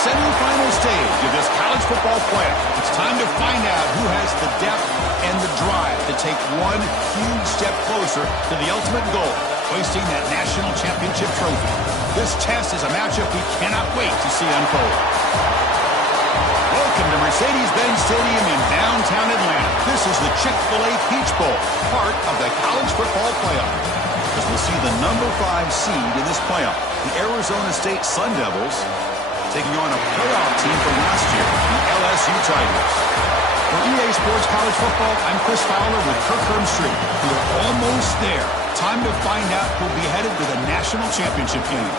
semifinal stage of this college football playoff. It's time to find out who has the depth and the drive to take one huge step closer to the ultimate goal, hoisting that national championship trophy. This test is a matchup we cannot wait to see unfold. Welcome to Mercedes-Benz Stadium in downtown Atlanta. This is the Chick-fil-A Peach Bowl, part of the college football playoff. As we'll see the number 5 seed in this playoff, the Arizona State Sun Devils, taking on a playoff team from last year, the LSU Tigers. For EA Sports College Football, I'm Chris Fowler with Kirk Herbstreit. We're almost there. Time to find out who'll be headed to the national championship game.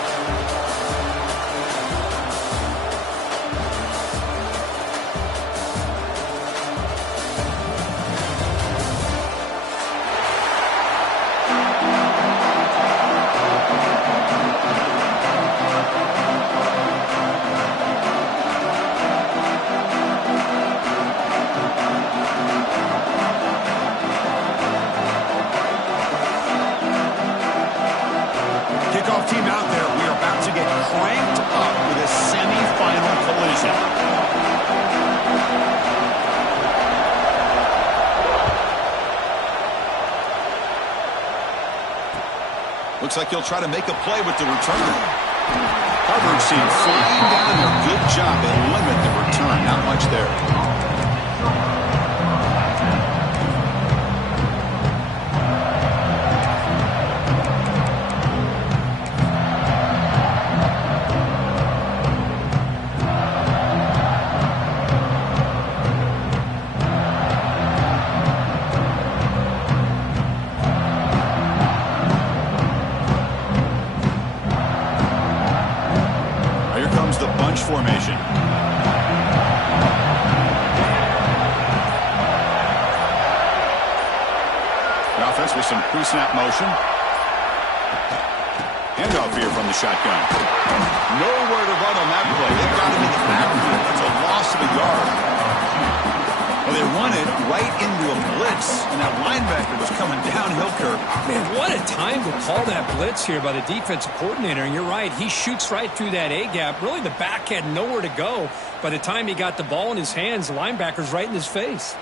Team out there, we are about to get cranked up with a semifinal collision. Looks like he'll try to make a play with the return. Coverage team flying down there. Good job. They limit the return. Not much there. Formation. The offense with some pre-snap motion. Handoff here from the shotgun. Nowhere to run on that play. They got him in the backfield. That's a loss of a yard. Well, they run it right into a blitz, and that linebacker was coming downhill, Kirk. Man, what a time to call that blitz here by the defensive coordinator. And you're right, he shoots right through that A-gap. Really, the back had nowhere to go. By the time he got the ball in his hands, the linebacker's right in his face.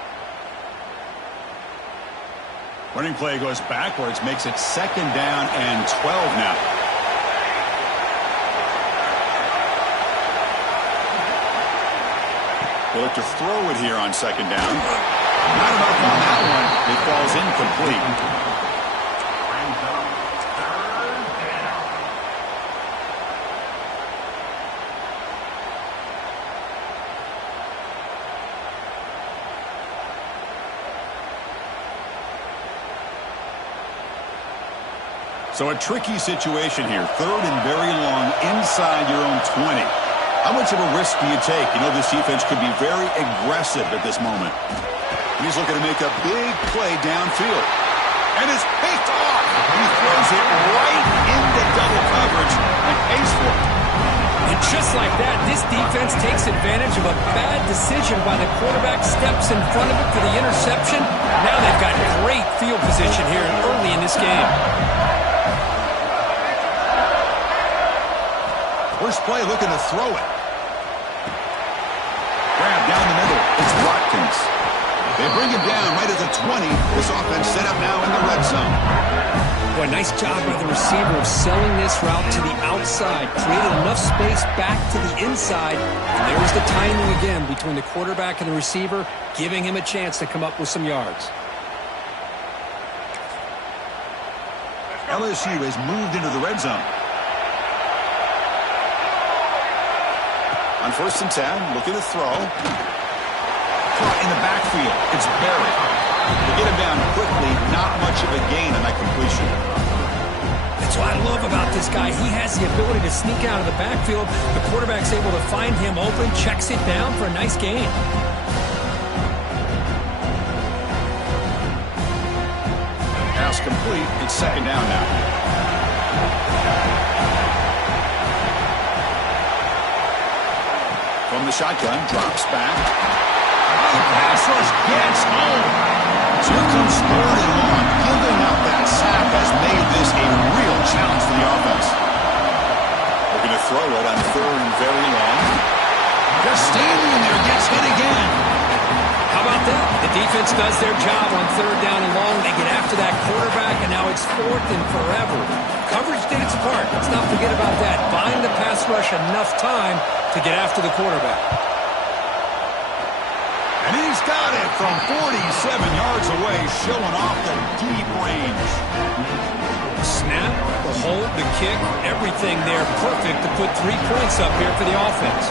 Running play goes backwards, makes it 2nd down and 12 now. They look to throw it here on 2nd down. Not enough on that one. It falls incomplete. So a tricky situation here. 3rd and very long inside your own 20. How much of a risk do you take? You know, this defense could be very aggressive at this moment. He's looking to make a big play downfield. And it's picked off. He throws it right into double coverage and pays for it. And just like that, this defense takes advantage of a bad decision by the quarterback, steps in front of it for the interception. Now they've got great field position here early in this game. First play looking to throw it. Grab down the middle. It's Watkins. They bring him down right at the 20. This offense set up now in the red zone. Boy, nice job by the receiver of selling this route to the outside. Created enough space back to the inside. And there's the timing again between the quarterback and the receiver, giving him a chance to come up with some yards. LSU has moved into the red zone. On 1st and 10, looking to throw. Caught in the backfield. It's buried. To get him down quickly, not much of a gain on that completion. That's what I love about this guy. He has the ability to sneak out of the backfield. The quarterback's able to find him open, checks it down for a nice gain. Pass complete. It's 2nd down now. From the shotgun, drops back. The pass rush gets home. So here comes 3rd and long. Giving up that sack has made this a real challenge for the offense. Looking to throw it on 3rd and very long. Just standing there, gets hit again. How about that? The defense does their job on third down and long. They get after that quarterback, and now it's fourth and forever. Coverage did its part. Let's not forget about that. Buying the pass rush enough time to get after the quarterback. And he's got it from 47 yards away, showing off the deep range. The snap, the hold, the kick, everything there perfect to put 3 points up here for the offense.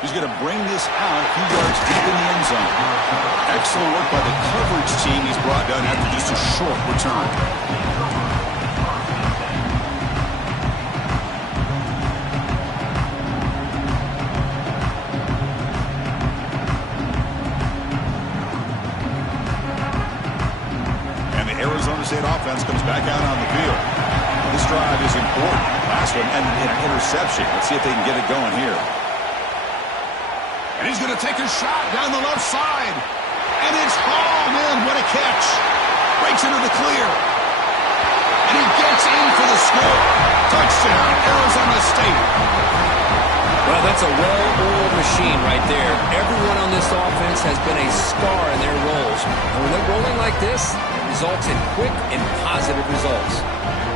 He's going to bring this out a few yards deep in the end zone. Excellent work by the coverage team. He's brought down after just a short return. And the Arizona State offense comes back out on the field. This drive is important. Last one ended in an interception. Let's see if they can get it going here. And he's going to take a shot down the left side. And it's hauled in. What a catch. Breaks into the clear. And he gets in for the score. Touchdown, Arizona State. Well, that's a well-oiled machine right there. Everyone on this offense has been a star in their roles. And when they're rolling like this, it results in quick and positive results.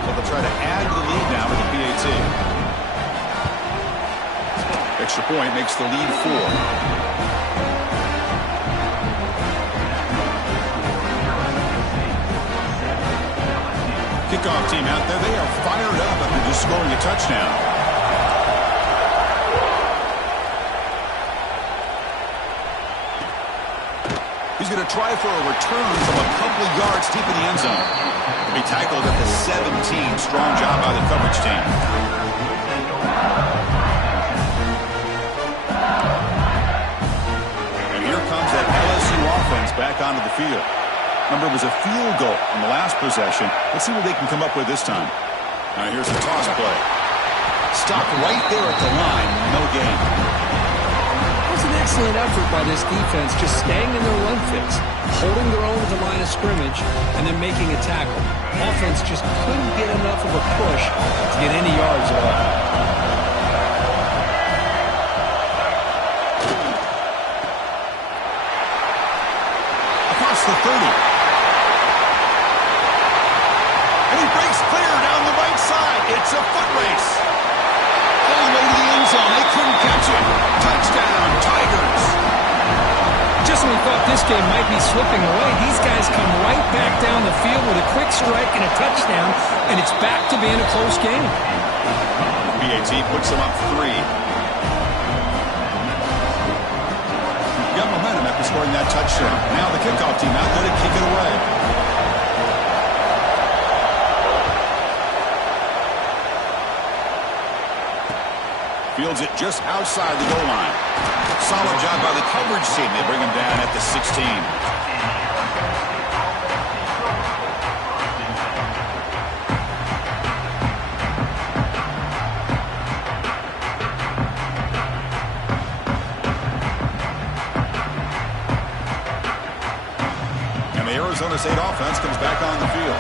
So they'll try to add to the lead now with the PAT. Extra point makes the lead 4. Kickoff team out there. They are fired up after just scoring a touchdown. He's going to try for a return from a couple of yards deep in the end zone. He'll be tackled at the 17. Strong job by the coverage team. That LSU offense back onto the field. Remember, it was a field goal on the last possession. Let's see what they can come up with this time. Now here's the toss play. Stopped right there at the line. No gain. It was an excellent effort by this defense, just staying in their run fits, holding their own at the line of scrimmage, and then making a tackle. Offense just couldn't get enough of a push to get any yards at all. The 30. And he breaks clear down the right side. It's a foot race. All the way to the end zone. They couldn't catch it. Touchdown, Tigers. Just when we thought this game might be slipping away, these guys come right back down the field with a quick strike and a touchdown, and it's back to being a close game. PAT puts them up 3. Got momentum after scoring that touchdown. Now the kickoff team out there to kick it away. Fields it just outside the goal line. Solid job by the coverage team. They bring him down at the 16. Arizona State offense comes back on the field.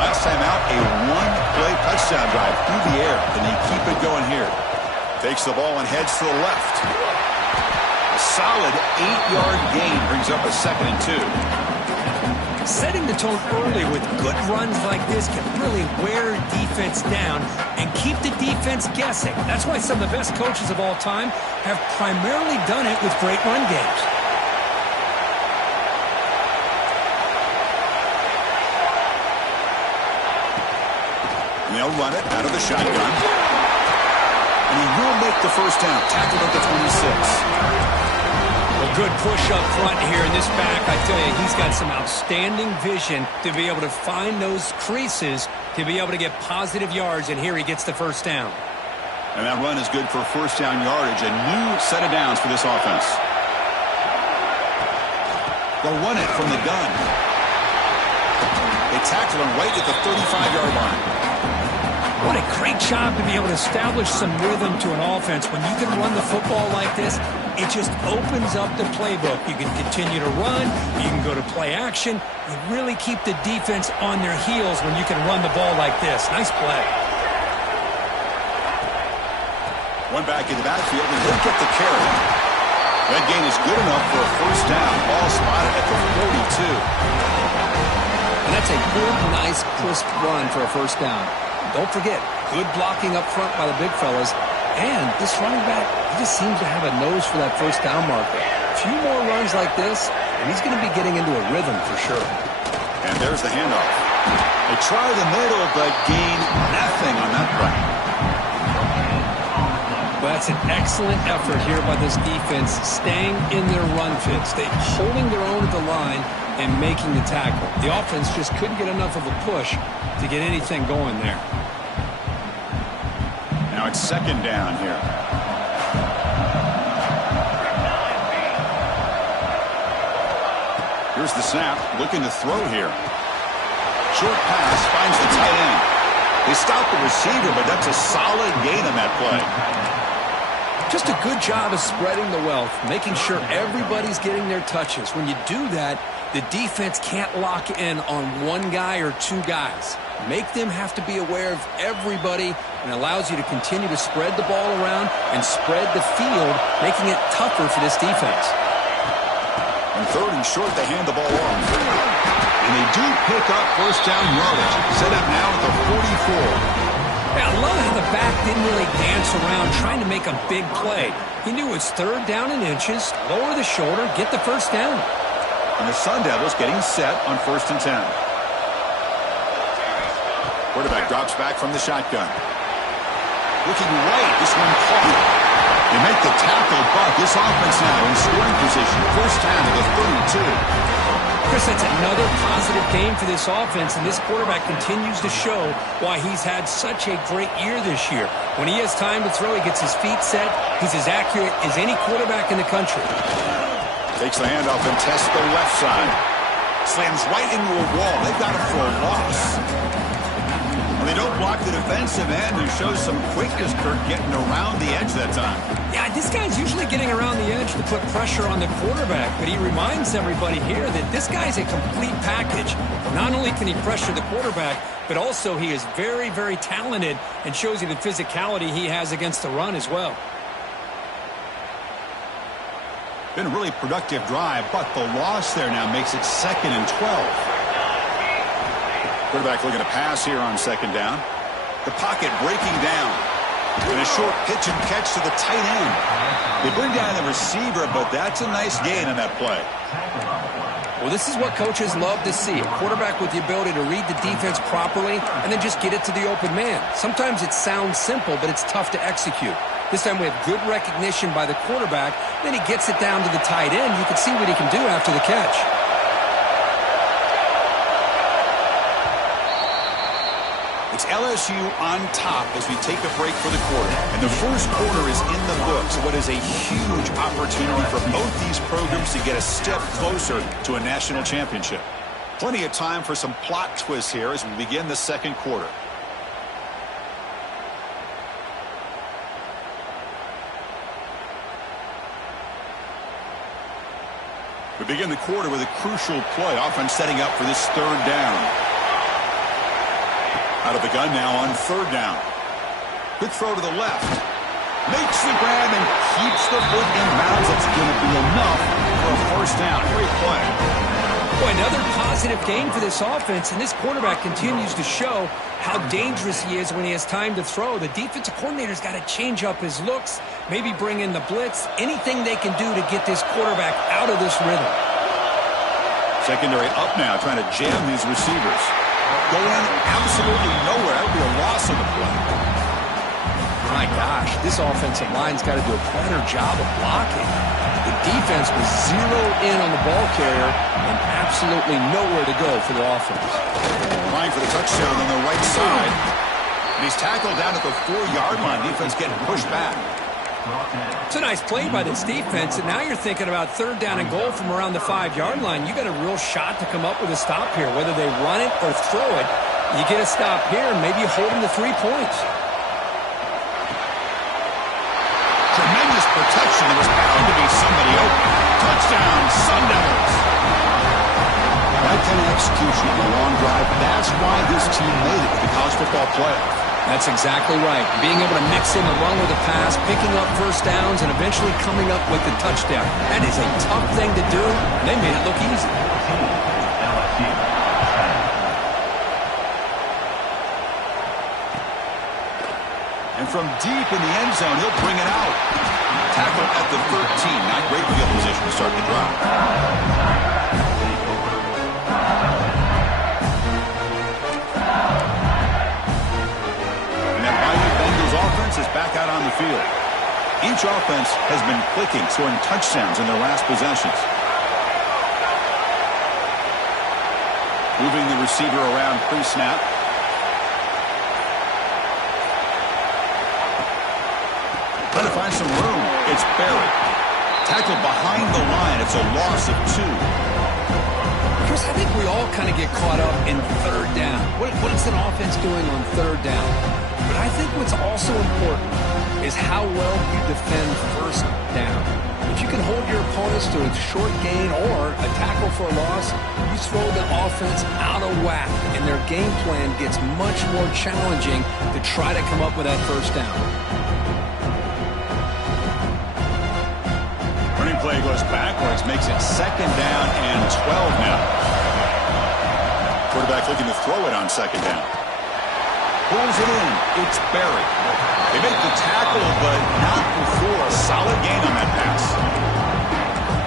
Last time out, a one-play touchdown drive through the air. Can they keep it going here? Takes the ball and heads to the left. A solid 8-yard gain brings up a 2nd and 2. Setting the tone early with good runs like this can really wear defense down and keep the defense guessing. That's why some of the best coaches of all time have primarily done it with great run games. They'll run it out of the shotgun. And he will make the first down. Tackled at the 26. A good push up front here in this back. I tell you, he's got some outstanding vision to be able to find those creases to be able to get positive yards. And here he gets the first down. And that run is good for first down yardage. A new set of downs for this offense. They'll run it from the gun. They tackle him right at the 35-yard line. What a great job to be able to establish some rhythm to an offense. When you can run the football like this, It just opens up the playbook. You can continue to run. You can go to play action. You really keep the defense on their heels when you can run the ball like this. Nice play. One back in the backfield, and he'll get the carry. That gain is good enough for a first down. Ball spotted at the 42. And that's a good, nice, crisp run for a first down. Don't forget, good blocking up front by the big fellas. And this running back, he just seems to have a nose for that first down marker. A few more runs like this, and he's going to be getting into a rhythm for sure. And there's the handoff. They try the middle, but gain nothing on that play. Well, that's an excellent effort here by this defense, staying in their run fits. They're holding their own at the line and making the tackle. The offense just couldn't get enough of a push to get anything going there. Now it's second down here. Here's the snap, looking to throw here. Short pass, finds the tight end. They stop the receiver, but that's a solid gain on that play. Just a good job of spreading the wealth, making sure everybody's getting their touches. When you do that, the defense can't lock in on one guy or two guys. Make them have to be aware of everybody, and allows you to continue to spread the ball around and spread the field, making it tougher for this defense. And third and short, they hand the ball off. And they do pick up first down yardage. Set up now at the 44. Yeah, I love how the back didn't really dance around trying to make a big play. He knew it's third down and inches, lower the shoulder, get the first down. And the Sun Devils getting set on 1st and 10. Quarterback drops back from the shotgun. Looking right, this one caught. They make the tackle, but this offense now in scoring position. First down to the 32. Chris, that's another positive game for this offense, and this quarterback continues to show why he's had such a great year this year. When he has time to throw, he gets his feet set. He's as accurate as any quarterback in the country. Takes the handoff and tests the left side. Slams right into a wall. They've got him for a loss. Well, they don't block the defensive end, who shows some quickness, Kirk, getting around the edge that time. Yeah, this guy's usually getting around the edge to put pressure on the quarterback, but he reminds everybody here that this guy's a complete package. Not only can he pressure the quarterback, but also he is very, very talented and shows you the physicality he has against the run as well. Been a really productive drive, but the loss there now makes it 2nd and 12. Quarterback looking to pass here on 2nd down. The pocket breaking down. And a short pitch and catch to the tight end. They bring down the receiver, but that's a nice gain on that play. Well, this is what coaches love to see. A quarterback with the ability to read the defense properly and then just get it to the open man. Sometimes it sounds simple, but it's tough to execute. This time we have good recognition by the quarterback. Then he gets it down to the tight end. You can see what he can do after the catch. It's LSU on top as we take a break for the quarter. And the first quarter is in the books. What is a huge opportunity for both these programs to get a step closer to a national championship. Plenty of time for some plot twists here as we begin the second quarter. We begin the quarter with a crucial play. Offense setting up for this third down. Out of the gun now on 3rd down. Good throw to the left. Makes the grab and keeps the foot in bounds. That's going to be enough for a first down. Great play. Boy, another positive game for this offense, and this quarterback continues to show how dangerous he is when he has time to throw. The defensive coordinator's got to change up his looks, maybe bring in the blitz, anything they can do to get this quarterback out of this rhythm. Secondary up now, trying to jam these receivers. Going absolutely nowhere. That would be a loss of the play. My gosh, this offensive line's got to do a better job of blocking. The defense was zeroed in on the ball carrier and absolutely nowhere to go for the offense. Trying for the touchdown on the right side. And he's tackled down at the 4-yard line. Defense getting pushed back. It's a nice play by this defense, and now you're thinking about 3rd down and goal from around the 5-yard line. You got a real shot to come up with a stop here. Whether they run it or throw it, you get a stop here and maybe you hold them to 3 points. Tremendous Protection. There was bound to be somebody open. Touchdown, Sun Devils. That kind of execution on a long drive, that's why this team made it to the college football playoff. That's exactly right. Being able to mix in the run with the pass, picking up first downs, and eventually coming up with the touchdown. That is a tough thing to do, and they made it look easy. And from deep in the end zone, he'll bring it out. Tackle at the 13. Not great field position to start the drive. Offense is back out on the field. Each offense has been clicking, scoring touchdowns in their last possessions. Moving the receiver around pre-snap. Trying to find some room. It's Barrett. Tackled behind the line. It's a loss of 2. Chris, I think we all kind of get caught up in third down. What is an offense doing on third down? But I think what's also important is how well you defend first down. If you can hold your opponents to a short gain or a tackle for a loss, you throw the offense out of whack, and their game plan gets much more challenging to try to come up with that first down. Running play goes backwards, makes it 2nd down and 12 now. Quarterback looking to throw it on 2nd down. Pulls it in. It's Barrett. They make the tackle, but not before a solid gain on that pass.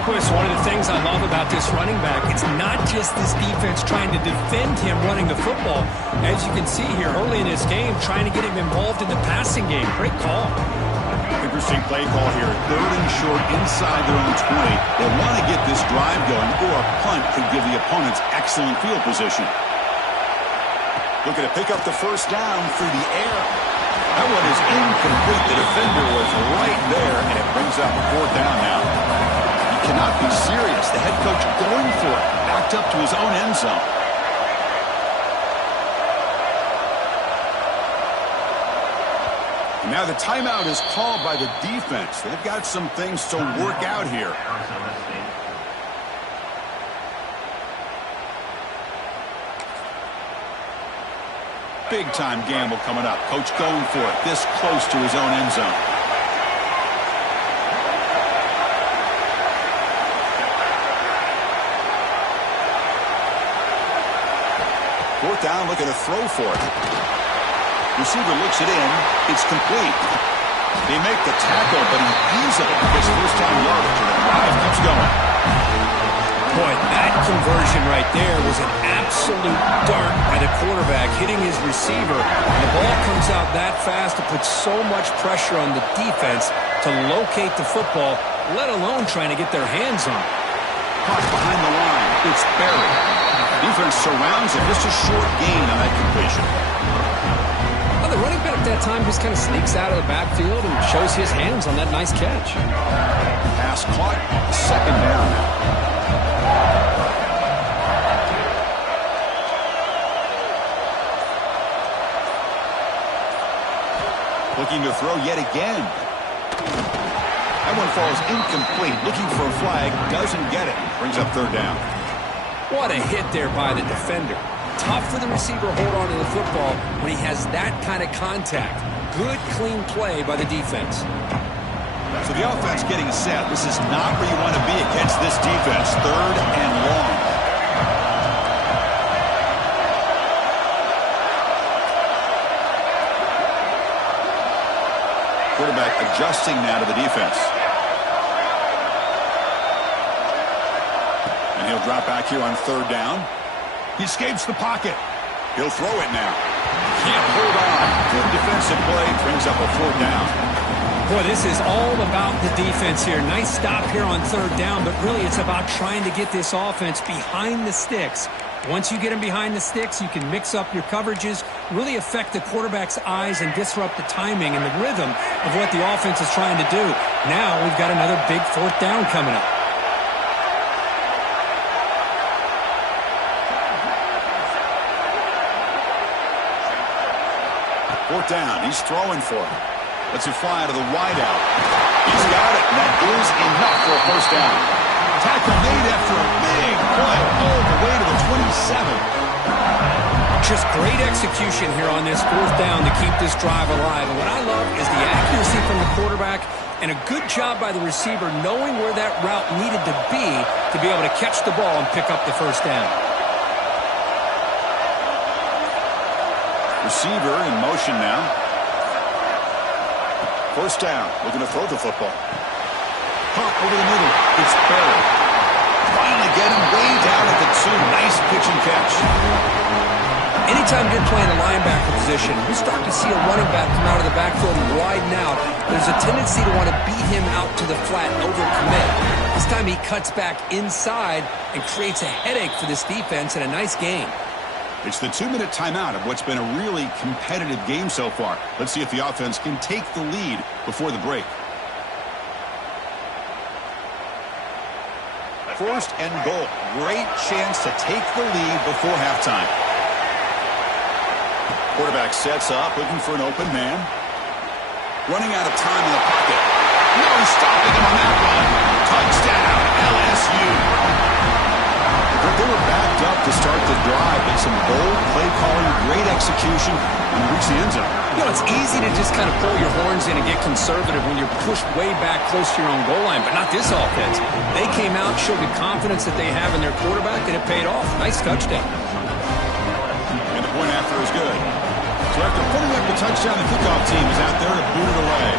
Chris, one of the things I love about this running back, it's not just this defense trying to defend him running the football. As you can see here early in this game, trying to get him involved in the passing game. Great call. Interesting play call here. 3rd and short inside their own 20. They want to get this drive going, or a punt could give the opponents excellent field position. Looking to pick up the first down through the air. That one is incomplete. The defender was right there, and it brings up 4th down now. You cannot be serious. The head coach going for it. Backed up to his own end zone. And now the timeout is called by the defense. They've got some things to work out here. Big-time gamble coming up. Coach going for it this close to his own end zone. Fourth down, looking to throw for it. Receiver looks it in. It's complete. They make the tackle, but he easily gets first-down yardage, and the drive keeps going. Boy, that conversion right there was an absolute dart by the quarterback hitting his receiver. And the ball comes out that fast to put so much pressure on the defense to locate the football, let alone trying to get their hands on it. Caught behind the line. It's Barry. Defense surrounds him. Just a short gain on that completion. Well, the running back at that time just kind of sneaks out of the backfield and shows his hands on that nice catch. Pass caught. 2nd down now. Looking to throw yet again. That one falls incomplete. Looking for a flag. Doesn't get it. Brings up 3rd down. What a hit there by the defender. Tough for the receiver to hold on to the football when he has that kind of contact. Good, clean play by the defense. So the offense getting set. This is not where you want to be against this defense. 3rd and long. Quarterback adjusting now to the defense. And he'll drop back here on 3rd down. He escapes the pocket. He'll throw it now. Can't hold on. Good defensive play. Brings up a 4th down. Boy, this is all about the defense here. Nice stop here on 3rd down, but really it's about trying to get this offense behind the sticks. Once you get them behind the sticks, you can mix up your coverages, really affect the quarterback's eyes and disrupt the timing and the rhythm of what the offense is trying to do. Now we've got another big 4th down coming up. Fourth down. He's throwing for it. Let's it fly to the wideout. He's got it, and that is enough for a first down. Tackle made after a big play all the way to the 27. Just great execution here on this fourth down to keep this drive alive. And what I love is the accuracy from the quarterback and a good job by the receiver knowing where that route needed to be able to catch the ball and pick up the first down. Receiver in motion now. First down, looking to throw the football. Pop over the middle. It's Barry. Finally get him way down at the 2. Nice pitch and catch. Anytime you're playing a linebacker position, you start to see a running back come out of the backfield and widen out. There's a tendency to want to beat him out to the flat, overcommit. This time he cuts back inside and creates a headache for this defense and a nice gain. It's the 2-minute timeout of what's been a really competitive game so far. Let's see if the offense can take the lead before the break. First and goal. Great chance to take the lead before halftime. Quarterback sets up, looking for an open man. Running out of time in the pocket. No stopping him on that run. Touchdown, LSU. They were backed up to start the drive, but some bold play calling, great execution, and reach the end zone. You know, it's easy to just kind of pull your horns in and get conservative when you're pushed way back close to your own goal line, but not this offense. They came out, showed the confidence that they have in their quarterback, and it paid off. Nice touchdown. And the point after is good. So after putting up the touchdown, the kickoff team is out there to boot it away.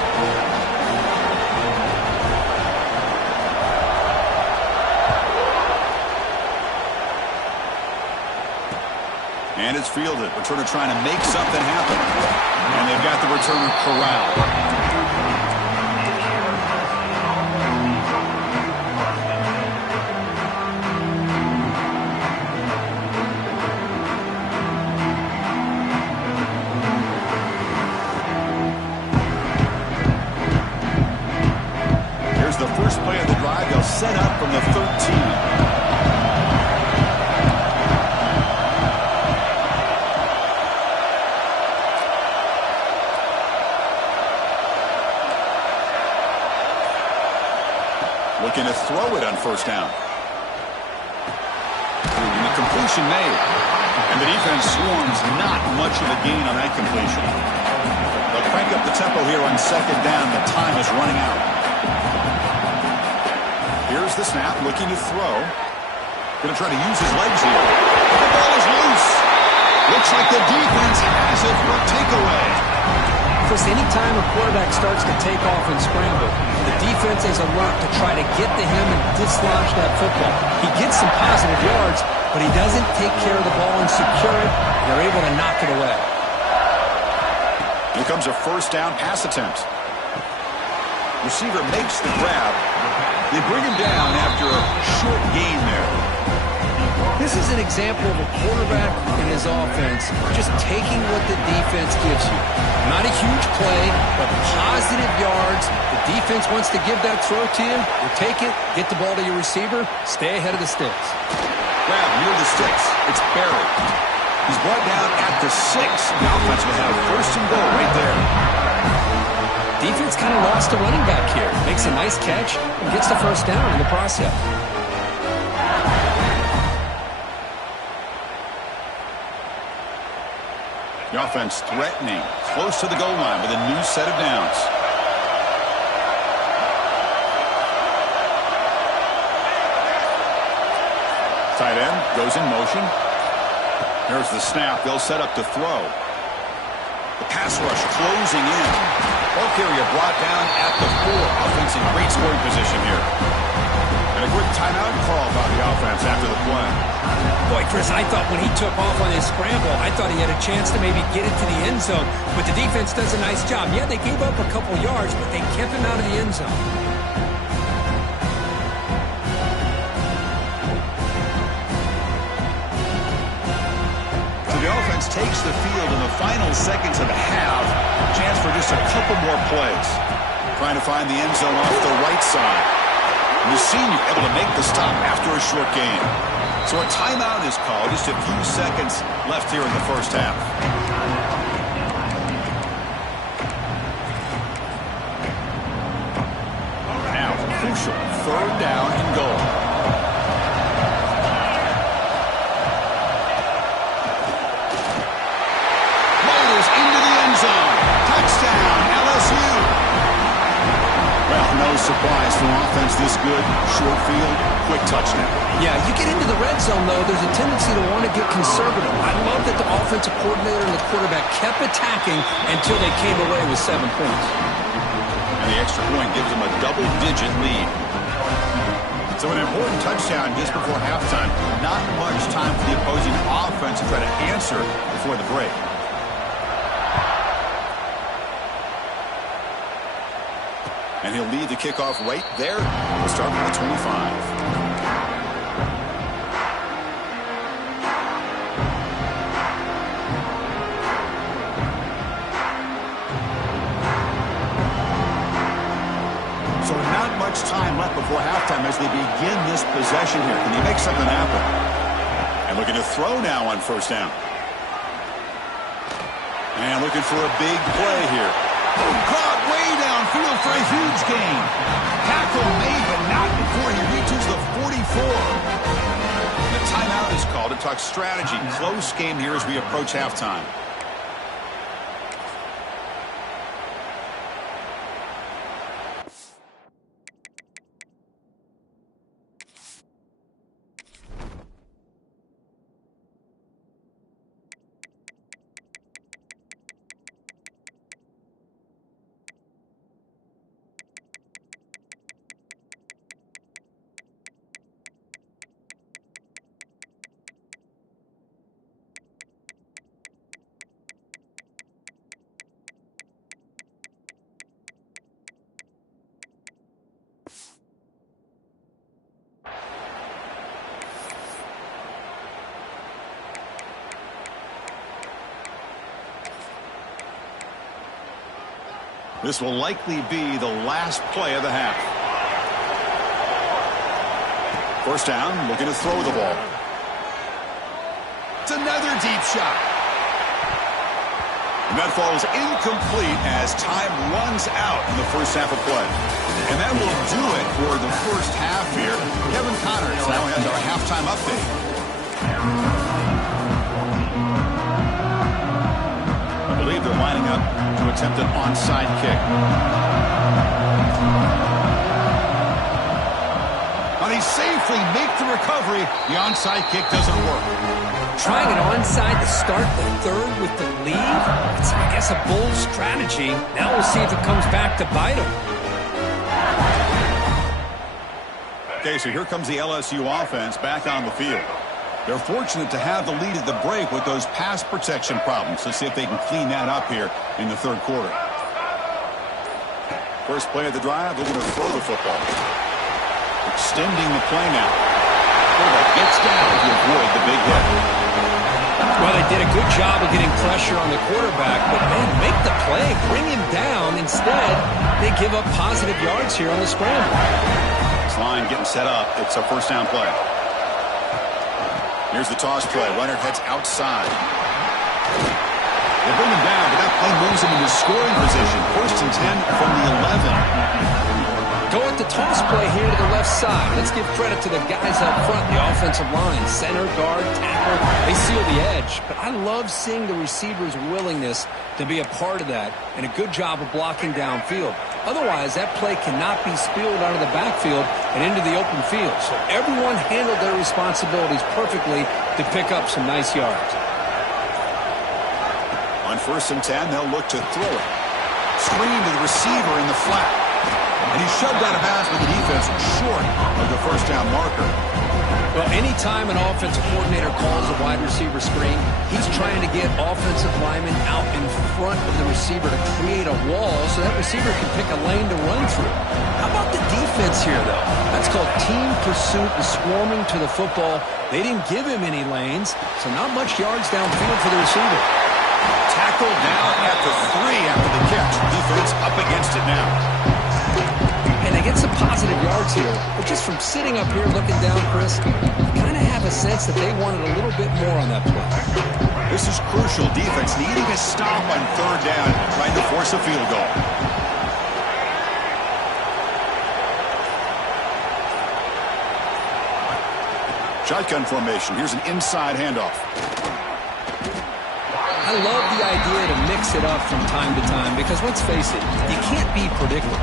And it's fielded. Returner trying to make something happen. And they've got the returner corralled. Here's the first play of the drive. They'll set up from the 13. Looking to throw it on first down. And the completion made. And the defense swarms not much of a gain on that completion. They'll crank up the tempo here on second down. The time is running out. Here's the snap, looking to throw. Going to try to use his legs here. The ball is loose. Looks like the defense has it for a takeaway. Chris, anytime a quarterback starts to take off and scramble, the defense is alert to try to get to him and dislodge that football. He gets some positive yards, but he doesn't take care of the ball and secure it. They're able to knock it away. Here comes a first down pass attempt. Receiver makes the grab. They bring him down after a short gain there. This is an example of a quarterback in his offense just taking what the defense gives you. Not a huge play, but positive yards. The defense wants to give that throw to you. You take it, get the ball to your receiver, stay ahead of the sticks. Grab near the sticks. It's Barry. He's brought down at the 6. The offense will have first and goal right there. Defense kind of lost the running back here. Makes a nice catch and gets the first down in the process. The offense threatening, close to the goal line with a new set of downs. Tight end goes in motion. Here's the snap. They'll set up to throw. The pass rush closing in. Ball carrier brought down at the 4. Offense in great scoring position here. And a quick timeout call by the offense after the play. Boy, Chris, I thought when he took off on his scramble, I thought he had a chance to maybe get it to the end zone. But the defense does a nice job. Yeah, they gave up a couple yards, but they kept him out of the end zone. The offense takes the field in the final seconds of the half. Chance for just a couple more plays. Trying to find the end zone off the right side. And the senior able to make the stop after a short gain. So a timeout is called. Just a few seconds left here in the first half. crucial 3rd down and goal. Rolls into the end zone. Touchdown, LSU. Well, no surprise for offense this good. Short field, quick touchdown. Yeah, you get into the red zone, though, there's a tendency to want to get conservative. I love that the offensive coordinator and the quarterback kept attacking until they came away with 7 points. And the extra point gives them a double-digit lead. So an important touchdown just before halftime. Not much time for the opposing offense to try to answer before the break. And he'll lead the kickoff right there. We'll start with the 25. So not much time left before halftime as they begin this possession here. Can they make something happen? And looking to throw now on 1st down. And looking for a big play here. Caught way downfield for a huge gain. Tackle made, but not before he reaches the 44. The timeout is called to talk strategy. Close game here as we approach halftime. This will likely be the last play of the half. 1st down, looking to throw the ball. It's another deep shot. And that falls incomplete as time runs out in the 1st half of play. And that will do it for the 1st half here. Kevin Connors now has our halftime update. I believe they're lining up to attempt an onside kick. But they safely make the recovery. The onside kick doesn't work. Trying an onside to start the 3rd with the lead? It's, I guess, a bold strategy. Now we'll see if it comes back to bite them. Okay, so here comes the LSU offense back on the field. They're fortunate to have the lead at the break with those pass protection problems. Let's see if they can clean that up here in the 3rd quarter. First play of the drive, they're going to throw the football. Extending the play now. Quarterback gets down to avoid the big hit. Well, they did a good job of getting pressure on the quarterback, but man, make the play, bring him down. Instead, they give up positive yards here on the scramble. This line getting set up. It's a 1st down play. Here's the toss play. Runner heads outside. They bring him down, but that play moves him into scoring position. 1st and 10 from the 11. Go with the toss play here to the left side. Let's give credit to the guys up front, the offensive line. Center, guard, tackle, they seal the edge. But I love seeing the receiver's willingness to be a part of that and a good job of blocking downfield. Otherwise, that play cannot be spilled out of the backfield and into the open field. So everyone handled their responsibilities perfectly to pick up some nice yards. On 1st and 10, they'll look to throw it. Screen to the receiver in the flat. And he shoved out of bounds with the defense short of the 1st down marker. Well, anytime an offensive coordinator calls a wide receiver screen, he's trying to get offensive linemen out in front of the receiver to create a wall so that receiver can pick a lane to run through. How about the defense here, though? That's called team pursuit and swarming to the football. They didn't give him any lanes, so not much yards downfield for the receiver. Tackled down at the 3 after the catch. Defense up against it now. And they get some positive yards here, but just from sitting up here looking down, Chris, you kind of have a sense that they wanted a little bit more on that play. This is crucial. Defense needing a stop on 3rd down, trying to force a field goal. Shotgun formation. Here's an inside handoff. I love the idea to mix it up from time to time because, let's face it, you can't be predictable.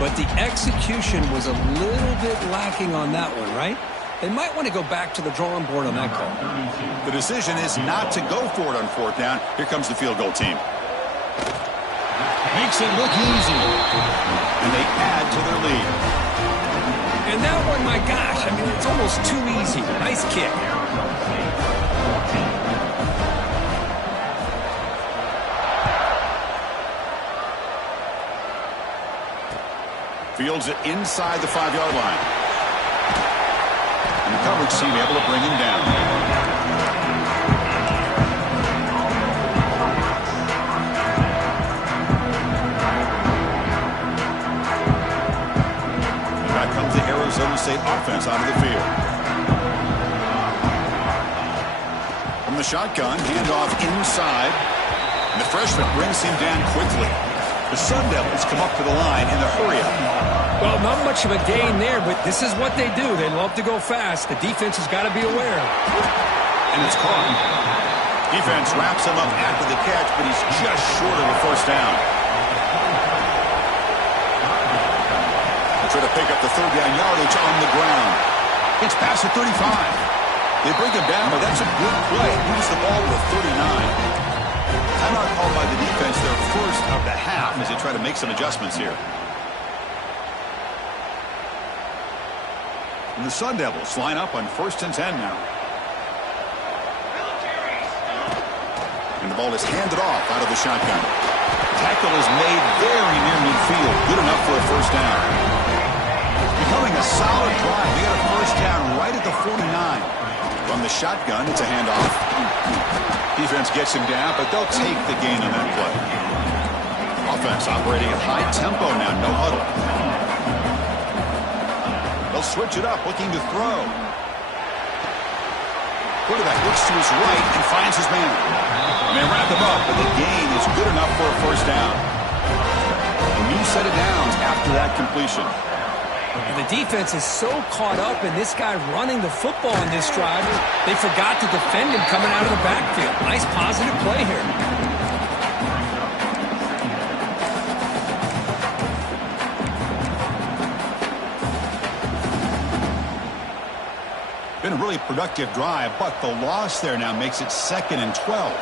But the execution was a little bit lacking on that one, right? They might want to go back to the drawing board on that call. The decision is not to go for it on fourth down. Here comes the field goal team. Makes it look easy. And they add to their lead. And that one, my gosh, I mean, it's almost too easy. Nice kick. Fields it inside the 5-yard line. And the coverage team able to bring him down. And back comes the Arizona State offense out of the field. From the shotgun, handoff inside. And the freshman brings him down quickly. The Sun Devils come up to the line in the hurry-up. Well, not much of a gain there, but this is what they do. They love to go fast. The defense has got to be aware. And it's caught. Defense wraps him up after the catch, but he's just short of a first down. They try to pick up the third down yardage on the ground. It's past the 35. They bring him down, but that's a good play. Moves the ball to the 39. Timeout called by the defense, their first of the half, as they try to make some adjustments here. And the Sun Devils line up on 1st and 10 now. And the ball is handed off out of the shotgun. Tackle is made very near midfield. Good enough for a first down. Becoming a solid drive. They got a first down right at the 49. From the shotgun, it's a handoff. Defense gets him down, but they'll take the gain on that play. Offense operating at high tempo now, no huddle. They'll switch it up, looking to throw. Quarterback looks to his right and finds his man. And they wrap him up, but the gain is good enough for a first down. A new set of downs after that completion. And the defense is so caught up in this guy running the football in this drive, they forgot to defend him coming out of the backfield. Nice positive play here. Been a really productive drive, but the loss there now makes it 2nd and 12.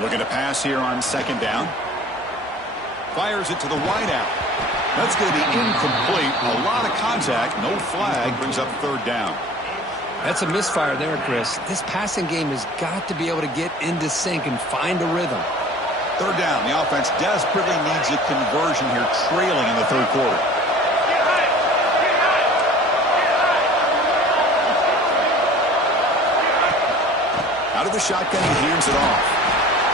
Looking to pass here on 2nd down. Fires it to the wideout. That's going to be incomplete. A lot of contact. No flag. Brings up 3rd down. That's a misfire there, Chris. This passing game has got to be able to get into sync and find a rhythm. 3rd down. The offense desperately needs a conversion here, trailing in the 3rd quarter. Out of the shotgun, he hands it off.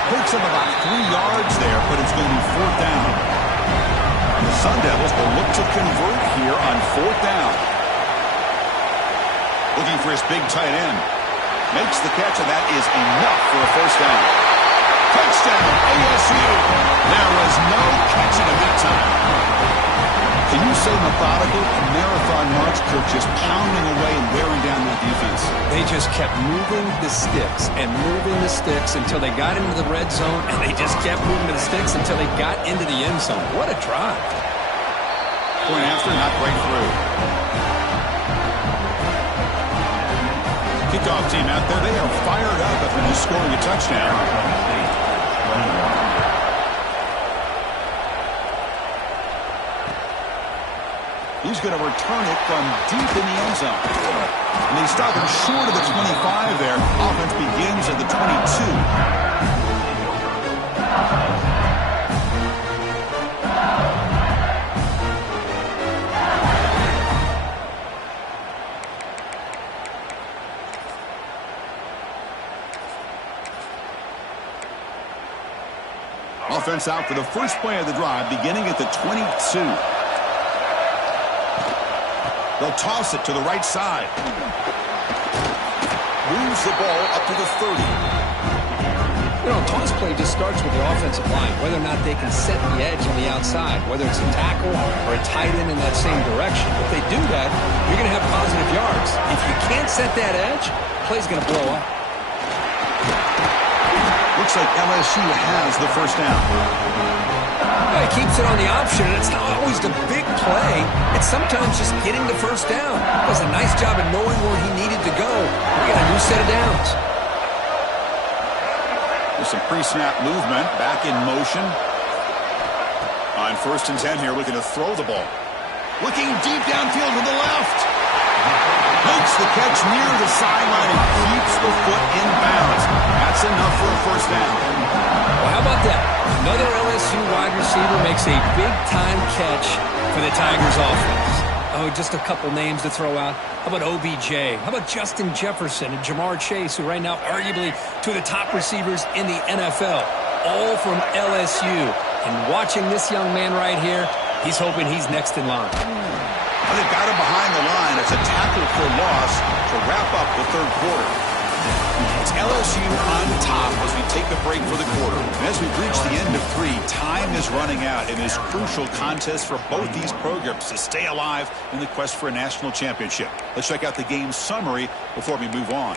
Picks up about 3 yards there, but it's going to be 4th down. The Sun Devils will look to convert here on 4th down. Looking for his big tight end. Makes the catch, and that is enough for a first down. Touchdown, ASU. There was no catching him that time. Can you say methodical? A marathon march, Kirk, just pounding away and wearing down that defense. They just kept moving the sticks and moving the sticks until they got into the red zone, and they just kept moving the sticks until they got into the end zone. What a drive. Point after, not break through. Kickoff team out there, they are fired up after just scoring a touchdown. He's going to return it from deep in the end zone. And they stop him short of the 25 there. Offense begins at the 22. Offense out for the first play of the drive, beginning at the 22. They'll toss it to the right side. Moves the ball up to the 30. You know, toss play just starts with the offensive line, whether or not they can set the edge on the outside, whether it's a tackle or a tight end in that same direction. If they do that, you're going to have positive yards. If you can't set that edge, the play's going to blow up. Looks like LSU has the first down. Well, he keeps it on the option, and it's not always the big play. It's sometimes just getting the first down. He does a nice job of knowing where he needed to go. We got a new set of downs. There's some pre-snap movement, back in motion. On 1st and 10 here, looking to throw the ball. Looking deep downfield to the left. Makes the catch near the sideline and keeps the foot in bounds. That's enough for a first down. Well, how about that? Another LSU wide receiver makes a big-time catch for the Tigers offense. Oh, just a couple names to throw out. How about OBJ? How about Justin Jefferson and Jamar Chase, who right now arguably two of the top receivers in the NFL, all from LSU. And watching this young man right here, he's hoping he's next in line. Well, they've got him behind the line. It's a tackle for loss to wrap up the third quarter. It's LSU on top as we take a break for the quarter. And as we reach the end of 3, time is running out in this crucial contest for both these programs to stay alive in the quest for a national championship. Let's check out the game summary before we move on.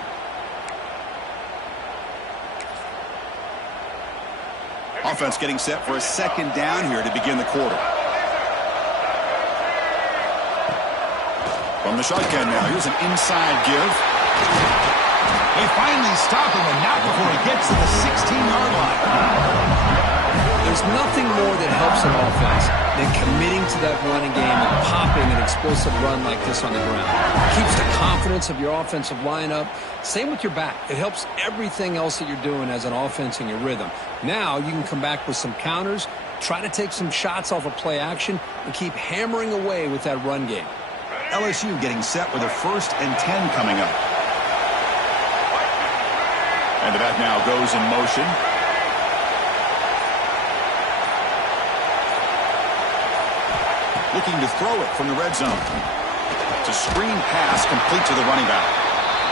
Offense getting set for a second down here to begin the quarter. From the shotgun now, here's an inside give. They finally stop him, and not before he gets to the 16-yard line. There's nothing more that helps an offense than committing to that running game and popping an explosive run like this on the ground. It keeps the confidence of your offensive line up. Same with your back. It helps everything else that you're doing as an offense in your rhythm. Now you can come back with some counters, try to take some shots off of play action, and keep hammering away with that run game. LSU getting set with a 1st and 10 coming up. And the back now goes in motion. Looking to throw it from the red zone. It's a screen pass complete to the running back.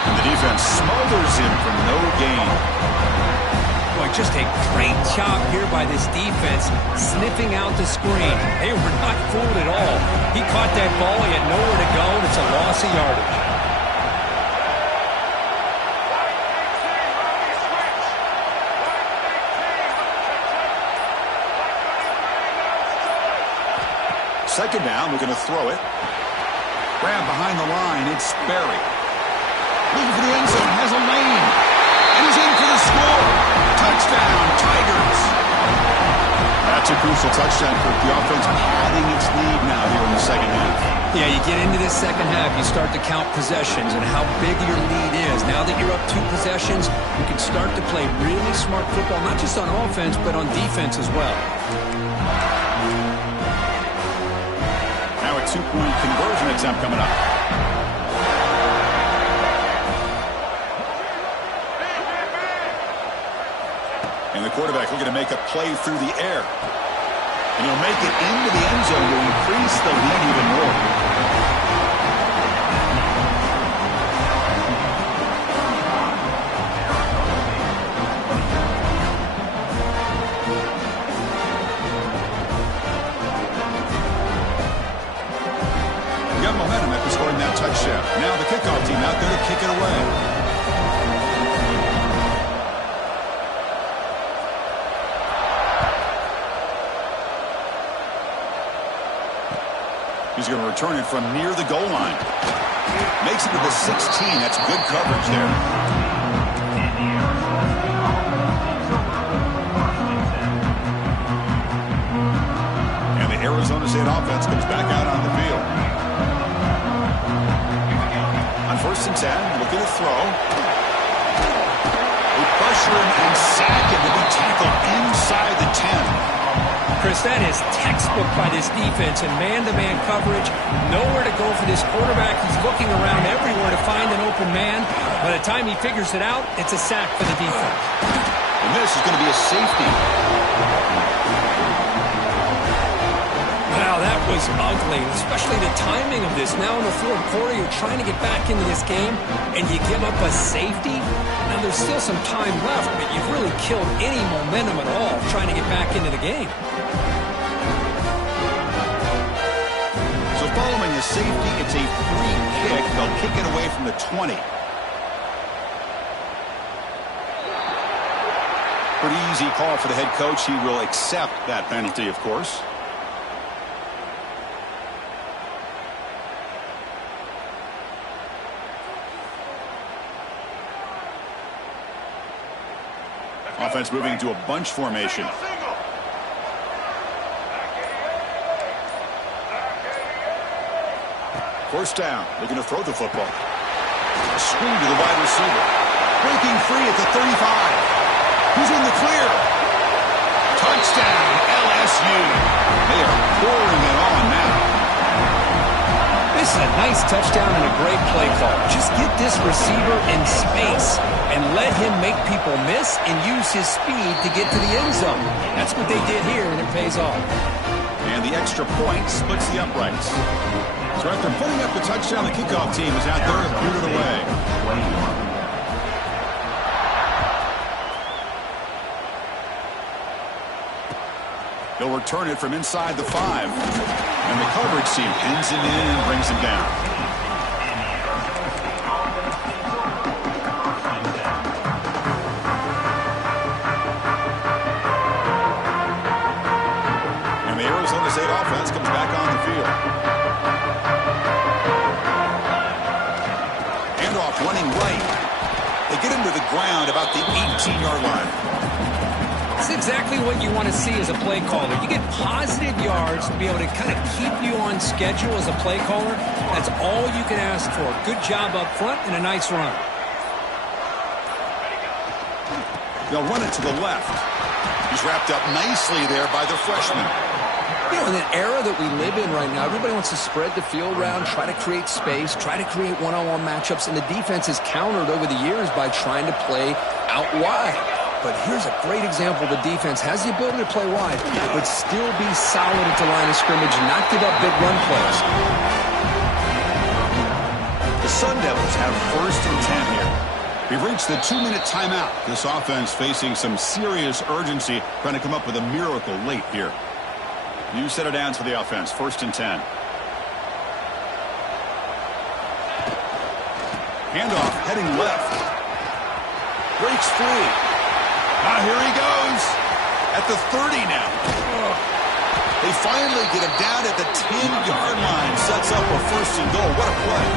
And the defense smothers him for no gain. Boy, just a great job here by this defense, sniffing out the screen. They were not fooled at all. He caught that ball, he had nowhere to go, and it's a loss of yardage. Second down, we're going to throw it. Grab behind the line, it's Sperry. Looking for the end zone, has a lane. And he's in for the score. Touchdown, Tigers. That's a crucial touchdown for the offense padding its lead now here in the second half. Yeah, you get into this second half, you start to count possessions and how big your lead is. Now that you're up 2 possessions, you can start to play really smart football, not just on offense, but on defense as well. Now a 2-point conversion attempt coming up. And the quarterback looking to make a play through the air. And he'll make it into the end zone to increase the lead even more. We got momentum after scoring that touchdown. Now the kickoff team out there to kick it away. He's going to return it from near the goal line. Makes it to the 16. That's good coverage there. And the Arizona State offense comes back out on the field. On 1st and 10, looking to throw. They pressure him and sack him to be tackled inside the 10. Chris, that is textbook by this defense and man-to-man coverage. Nowhere to go for this quarterback. He's looking around everywhere to find an open man. By the time he figures it out, it's a sack for the defense. And this is going to be a safety. Wow, that was ugly, especially the timing of this. Now in the fourth quarter, you're trying to get back into this game, and you give up a safety. Now Now, there's still some time left, but you've really killed any momentum at all trying to get back into the game. So following the safety, it's a free kick. They'll kick it away from the 20. Pretty easy call for the head coach. He will accept that penalty, of course. Offense moving into a bunch formation. First down, looking to throw the football. A screen to the wide receiver. Breaking free at the 35. He's in the clear. Touchdown, LSU. They are pouring it on now. This is a nice touchdown and a great play call. Just get this receiver in space and let him make people miss and use his speed to get to the end zone. That's what they did here, and it pays off. And the extra point splits the uprights. So after putting up the touchdown, the kickoff team is out there and booted away. He'll return it from inside the 5. And the coverage team pins him in and brings him down. And the Arizona State offense comes back on the field. Handoff running right. They get him to the ground about the 18-yard line. That's exactly what you want to see as a play caller. You get positive yards to be able to kind of keep you on schedule as a play caller. That's all you can ask for. Good job up front and a nice run. They'll run it to the left. He's wrapped up nicely there by the freshman. You know, in an era that we live in right now, everybody wants to spread the field around, try to create space, try to create one-on-one matchups, and the defense has countered over the years by trying to play out wide. But here's a great example. The defense has the ability to play wide, but still be solid at the line of scrimmage and not give up big run plays. The Sun Devils have first and 10 here. We've reached the 2-minute timeout. This offense facing some serious urgency, trying to come up with a miracle late here. New set of downs for the offense. First and 10. Handoff heading left. Breaks free. Now here he goes. At the 30 now. They finally get him down at the 10-yard line. Sets up a first and goal. What a play.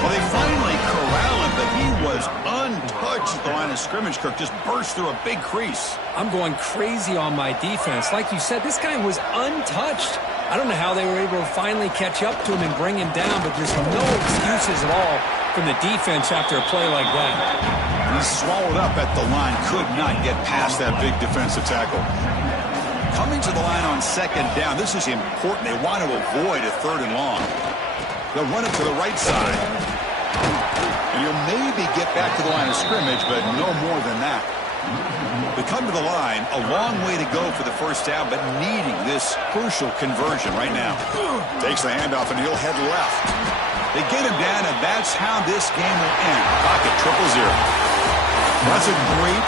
Well, they finally corral him, but he was untouched at the line of scrimmage. Kirk just burst through a big crease. I'm going crazy on my defense. Like you said, this guy was untouched. I don't know how they were able to finally catch up to him and bring him down, but there's no excuses at all from the defense after a play like that. He's swallowed up at the line. Could not get past that big defensive tackle. Coming to the line on second down. This is important. They want to avoid a third and long. They'll run it to the right side. And he'll maybe get back to the line of scrimmage, but no more than that. They come to the line, a long way to go for the first down, but needing this crucial conversion right now. Takes the handoff, and he'll head left. They get him down, and that's how this game will end. Pocket 0-0. That's a great